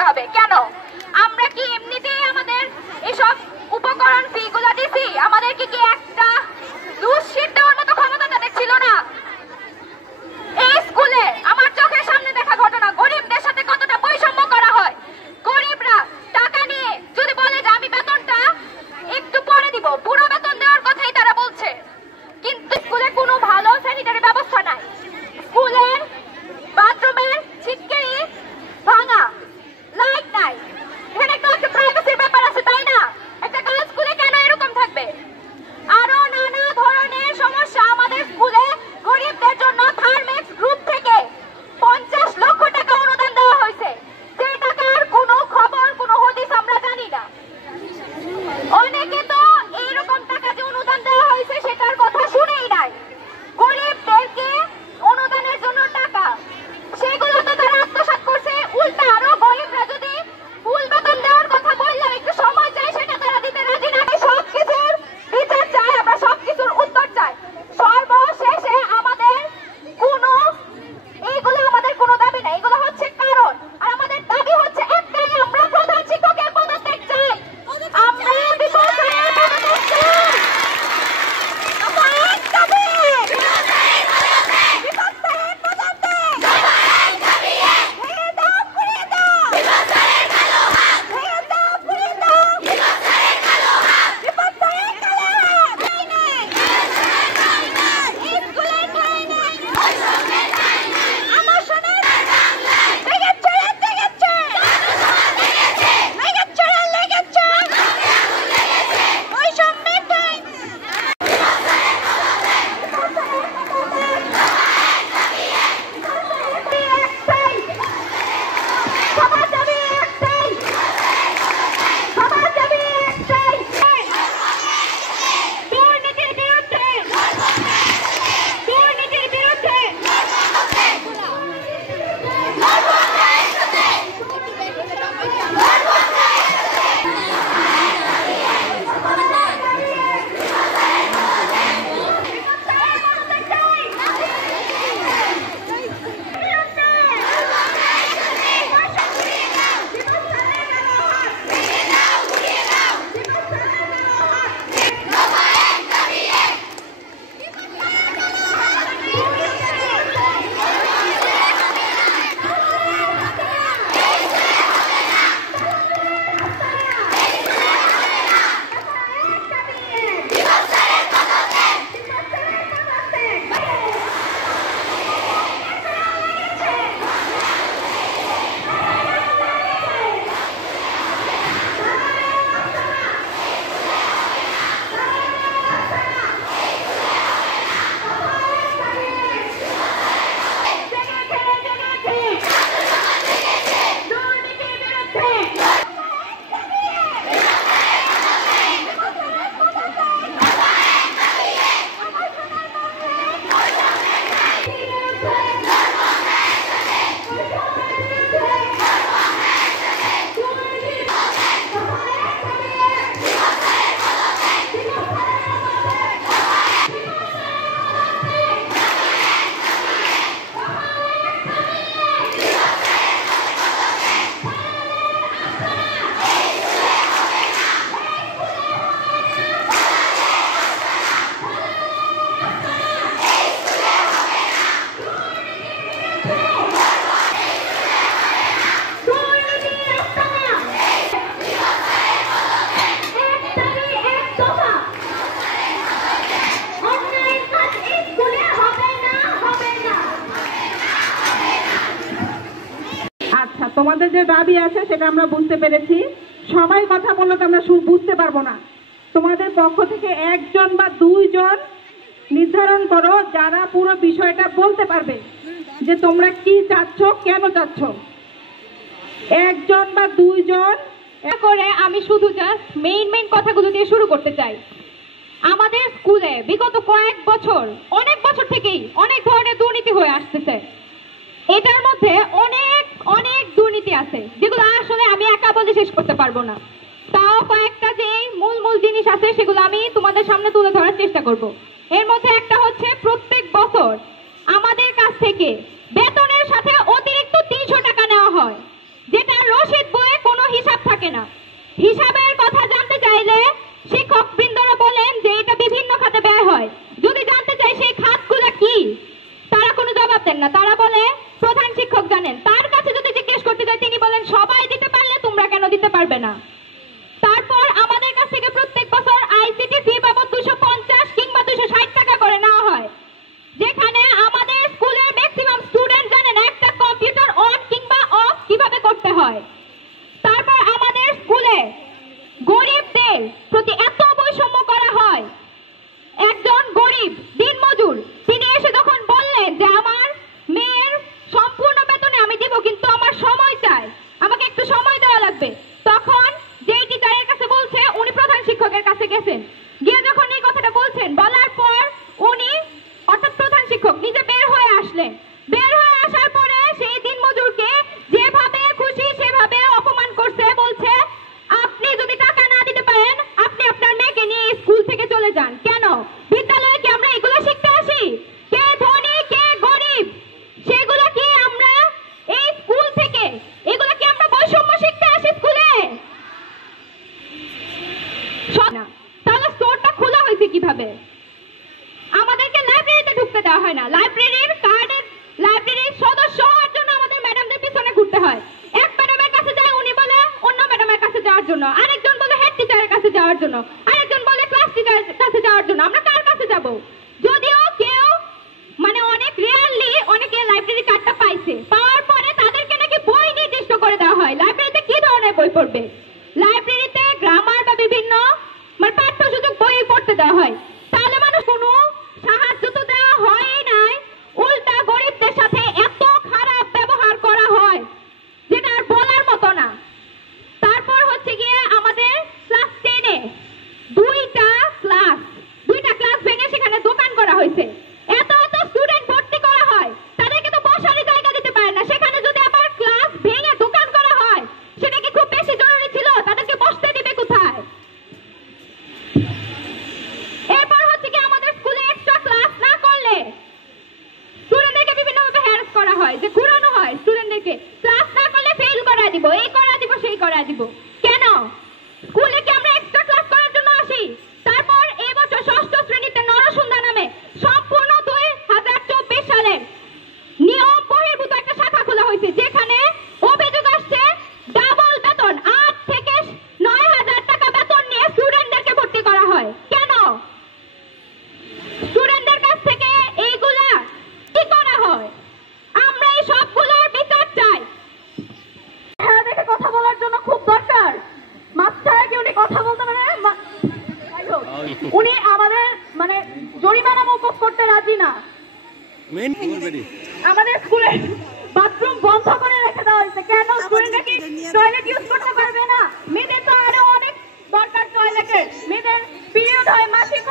করতে হবে। কেন? আমরা কি এমনিতেই আমাদের এসব উপকরণ ফি গুলা দিছি? আমাদেরকে কি একটা লুজশিট দেওয়ার মতো ক্ষমতা তাদের ছিল না? এই স্কুলে আমার চোখের সামনে দেখা ঘটনা, গরিবদের সাথে কতটা বৈষম্য করা হয়। গরিবরা টাকা নিয়ে যদি বলে যে আমি বেতনটা একটু পরে দিব, পুরো বেতন দেওয়ার কথাই তারা বলছে। কিন্তু স্কুলে কোনো ভালো স্যানিটারি ব্যবস্থা নাই। স্কুলের বাথরুমের ছিটকেরি ভাঙা, লাইট নাই। এখানে একটা প্রাইভেসির ব্যাপার আছে, তাই না? একটা গার্লস স্কুলে কেন এরকম থাকবে? আরো নানা ধরনের সমস্যা আমাদের স্কুলে। গরিবদের জন্য থার্মেক্স গ্রুপ থেকে 50 লক্ষ টাকা অনুদান দেওয়া হয়েছে, যে টাকার কোনো খবর কোনো হদিস আমরা জানি না। অনেকে তো এইরকম টাকা যে অনুদান দেওয়া হয়েছে সেটার কথা শুনেই নাই। গরিবদেরকে অনুদানের জন্য টাকা, সেগুলো তো তারা আত্মসাৎ করছে। উল্টা আরো গরিবরা যদি ফুল বেতন দেওয়ার কথা বললেও একটু সময় চাই, সেটা তারা দিতে রাজি না। সবকিছুর বিচার চাই, আমরা সবকিছুর উত্তর চাই। সর্বশেষে আমাদের কোনো এইগুলো আমাদের কোনো দাবি না, এগুলো হচ্ছে কারণ। আর আমাদের দাবি হচ্ছে একটাই, আমরা প্রধান শিক্ষকের পদত্যাগ চাই। আমরা বিপর্যয়ের পদত্যাগ চাই। আমার দাবি বিপর্যয়ের পদত্যাগ। বিপর্যয়ের পদত্যাগ। সবার দাবি এক। ভেঙে দাও, ঘুরিয়ে দাও। বিপর্যয়ের কালো হাত। ভেঙে দাও, ঘুরিয়ে দাও। বিপর্যয়ের কালো হাত। বিপর্যয়ের কালো হাত। ঠাঁই নেই। ঠাঁই নেই। স্কুলের ঠাঁই নেই। বৈষম্যের ঠাঁই নেই। আমার শোনার বাংলায় লেগেছে, লেগেছে। লেগেছে। লেগেছে, লেগেছে। লেগেছে। বৈষম্যের ঠাঁই নেই। সবার দাবি একটাই। সবার দাবি একটাই। দুর্নীতির বিরুদ্ধে। দুর্নীতির বিরুদ্ধে। তোমাদের যে দাবি আছে সেটা আমরা বুঝতে পেরেছি। সবাই কথা বললে তো আমরা বুঝতে পারবো না। তোমাদের পক্ষ থেকে একজন বা দুইজন নির্ধারণ করো যারা পুরো বিষয়টা বলতে পারবে যে তোমরা কি চাচ্ছ, কেন চাচ্ছ। একজন বা দুইজন করে আমি শুধু জাস্ট মেইন কথাগুলো দিয়ে শুরু করতে চাই। আমাদের স্কুলে বিগত কয়েক বছর, অনেক বছর থেকেই অনেক ধরনের দুর্নীতি হয়ে আসতেছে। এটার মধ্যে অনেক অনেক দুর্নীতি আছে যেগুলো আসলে আমি একা বলে শেষ করতে পারবো না। তাও কয়েকটা যে মূল জিনিস আছে সেগুলো আমি তোমাদের সামনে তুলে ধরার চেষ্টা করব। এর মধ্যে একটা হচ্ছে প্রত্যেক বছর আমাদের কাছ থেকে বেতনের সাথে অতিরিক্ত 300 টাকা নেওয়া হয়, যেটা রসিদ বইয়ে কোনো হিসাব থাকে না। হিসাবের কথা জানতে চাইলে শিক্ষক বৃন্দরা বলেন যে এটা বিভিন্ন খাতে ব্যয় হয়। যদি জানতে চাই সেই খাতগুলো কি, তারা কোনো জবাব দেন না। তারা বলে প্রধান শিক্ষক জানেন। তার কাছে যদি জিজ্ঞেস করতে চাই তিনি বলেন সবাই দিতে পারলে তোমরা কেন দিতে পারবে না। তারপর আমাদের কাছ থেকে প্রত্যেক বছর আইসিটি ফি বাবদ 250 কিংবা 260 টাকা করে নেওয়া হয়, যেখানে আমাদের স্কুলের ম্যাক্সিমাম স্টুডেন্ট জানেন একটা কম্পিউটার অন কিংবা অফ কিভাবে করতে হয়। তারপর আমাদের স্কুলে গরিবদের প্রতি এত বৈষম্য করা হয়। একজন গরিব দিনমজুর তিনি এসে যখন বললেন যে আমার মেয়ের সম্পূর্ণ বেতনে আমি দিব, কিন্তু আমার সময় চাই, আমাকে একটু সময় দেওয়া লাগবে, তখন যেই টিচারের কাছে বলছে উনি প্রধান শিক্ষকের কাছে গেছেন। গিয়ে যখন এই কথাটা বলছেন, বলার পর উনি অর্থাৎ প্রধান শিক্ষক নিজে বের হয়ে আসলেন। বের হয়ে আসার পরে সেই দিনমজুরকে যেভাবে খুশি সেভাবে অপমান করছে, বলছে আপনি যদি টাকা না দিতে পারেন আপনি আপনার মেয়েকে নিয়ে স্কুল থেকে চলে যান। কেন? বিদ্যালয়ে কি আমরা এগুলো শিখতে আসি? কে ধনী কে গরিব সেগুলো কি আমরা এই স্কুল থেকে, এগুলো কি আমরা বৈষম্য শিখতে আসি স্কুলে? না। তাহলে স্টোরটা খোলা হয়েছে কিভাবে? আমাদেরকে লাইব্রেরিতে ঢুকতে দেওয়া হয় না। লাইব্রেরির কার্ডের লাইব্রেরির সদস্য হওয়ার জন্য আমাদের ম্যাডামদের পিছনে ঘুরতে হয়। এক ম্যাডামের কাছে যায় উনি বলে অন্য ম্যাডামের কাছে যাওয়ার জন্য, আরেকজন বলে হেড টিচারের কাছে যাওয়ার জন্য, আরেকজন বলে ক্লাস টিচারের কাছে যাওয়ার জন্য। আমরা কার কাছে যাব? যদিও কেউ মানে অনেক রেয়ারলি অনেকে লাইব্রেরি কার্ডটা পাইছে, পাওয়ার পরে তাদেরকে নাকি বই নির্দিষ্ট করে দেওয়া হয় লাইব্রেরিতে কি ধরনের বই পড়বে। লাইব্রেরিতে গ্রামার বা বিভিন্ন মানে পাঠ্যসূচক বই পড়তে দেওয়া হয়। তাহলে মানুষ কোনো সাহায্য তো দেওয়া হয়ই নাই, উল্টা গরিবদের সাথে এত খারাপ ব্যবহার করা হয় যেটা আর বলার মতো না। তারপর হচ্ছে গিয়ে আমাদের ক্লাস 10-এ দুইটা ক্লাস ভেঙে সেখানে দোকান করা হয়েছে। এত এত স্টুডেন্ট ভর্তি করা হয়, তাদেরকে তো বসারই জায়গা দিতে পারে না। সেখানে যদি আবার ক্লাস ভেঙে দোকান করা হয় সেটা কি খুব বেশি জরুরি ছিল? তাদেরকে বসতে দিবে কোথায়? এরপর হচ্ছে কি আমাদের স্কুলে এক্সট্রা ক্লাস না করলে স্টুডেন্টদেরকে বিভিন্নভাবে হ্যারাস করা হয়, যে ঘুরানো হয় স্টুডেন্টদেরকে, ক্লাস না করলে ফেল করা দিব, এই করা দিব সেই করা দিব। কেন? স্কুলে কি আমরা এক্সট্রা ক্লাস করার জন্য আসি? তারপর এই বছর 6ষ্ঠ শ্রেণীতে নরসুন্দা নামে সম্পূর্ণ 2024 সালের নিয়ম বহির্ভূত একটা শাখা খোলা হয়েছে, যেখানে অভিযোগ আসছে ডাবল বেতন 8 থেকে 9,000 টাকা বেতন নিয়ে স্টুডেন্টদেরকে ভর্তি করা হয়। কেন? স্টুডেন্টদের কাছ থেকে এইগুলা কি করা হয়? আমরা এই সবগুলোর বিচার চাই। হ্যাঁ, দেখে কথা বলার জন্য খুব দরকার। মাস্টার কি উনি কথা বলতে পারে? উনি আমাদের মানে জরিমানা মওকুফ করতে রাজি না। আমাদের স্কুলে বাথরুম বন্ধ করে রেখে দেওয়া হয়েছে। কেন? স্টুডেন্টরা কি টয়লেট ইউজ করতে পারবে না? মেয়েদের তো আরো অনেক দরকার টয়লেটের। মেয়েদের পিরিয়ড হয় মাসিক।